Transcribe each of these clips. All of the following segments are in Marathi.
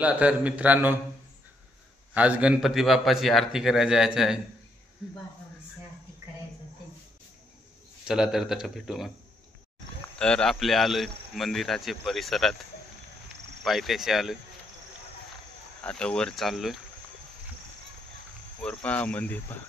चला तर मित्रांनो, आज गणपती बाप्पाची आरती करायला जायचं आहे. चला तर तसं भेटू मग. तर आपले आलोय मंदिराचे परिसरात, पायथ्याशी आलोय. आता वर चाललोय. वर पहा मंदिर पहा.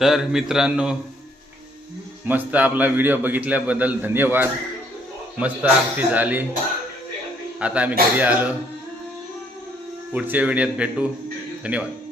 तर मित्रांनो, मस्त आपला व्हिडिओ बघितल्याबद्दल धन्यवाद. मस्त आरती झाली. आता आम्ही घरी आलो. पुढच्या व्हिडिओत भेटू. धन्यवाद.